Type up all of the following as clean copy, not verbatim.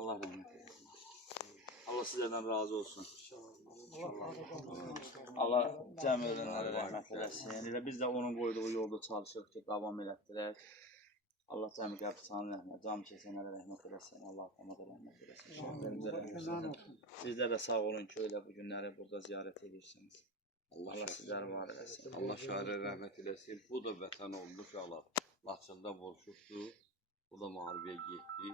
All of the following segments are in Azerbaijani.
Allah rəhmət eylesin. Allah sizlerden razı olsun. Allah cəm ölənlərə rəhmət eləsin. Elə biz də onun qoyduğu yolda çalışırıq ki, davam elətdirək. Allah cəmi qəbirstanı rəhmət, cam keçənlərə rəhmət eləsin. Allah rəhmət eləsin. Bizdə də sağ olun ki, öyle bu günləri burada ziyarət edirsiniz. Allah sizləri var eləsin. Allah şairə rəhmət eləsin. Bu da vətən olmuş Allah. Laçında vuruşubdu. O da müharibəyə getdi.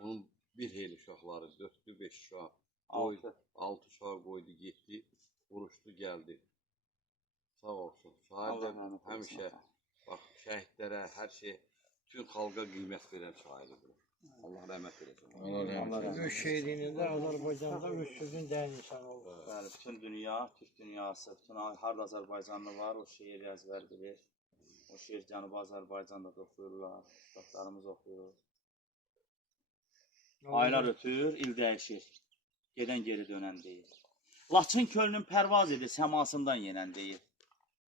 Onun bir heyli uşaqları, 4-5 uşaq, 6 uşaq qoydu, getdi, vuruşdu, gəldi. Sağ olsun. Şair də həmişə bax, şəhidlərə, hər şey, bütün xalqa qiymət verən şairidir. Allah rəhmət eləsin. Öz şehrində Azərbaycanda öz sözün dəyən insan oldu. Bəli, bütün dünya, Türk dünyası, bütün harda Azərbaycanlı var, o şeiri əzbər bilir. O şeir Cənubi Azərbaycanda da oxuyurlar, ustadlarımız oxuyur. Aylar ötür, il dəyişir, gedən geri dönən deyil. Laçın kölünün pərvaz edir, səmasından yenən deyil.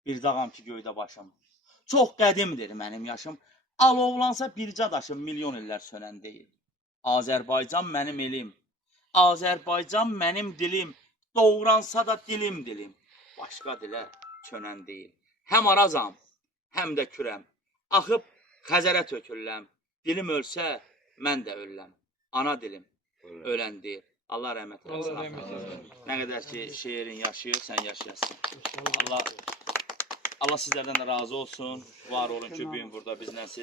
Bir dağam ki göydə başım, çox qədimdir mənim yaşım. Alovlansa bircə daşım, milyon illər sönən deyil. Azərbaycan mənim elim, Azərbaycan mənim dilim, doğransa da dilim. Başqa dilə çönən deyil. Həm arazam, həm də kürəm, axıb Xəzərə tökürləm. Dilim ölsə, mən də ölləm. Ana dilim, ölən deyil. Allah rəhmət eləsin. Nə qədər ki, şeirin yaşayır, sən yaşayasın. Allah sizlərdən də razı olsun. Var olun ki, bugün burada bizlə siz.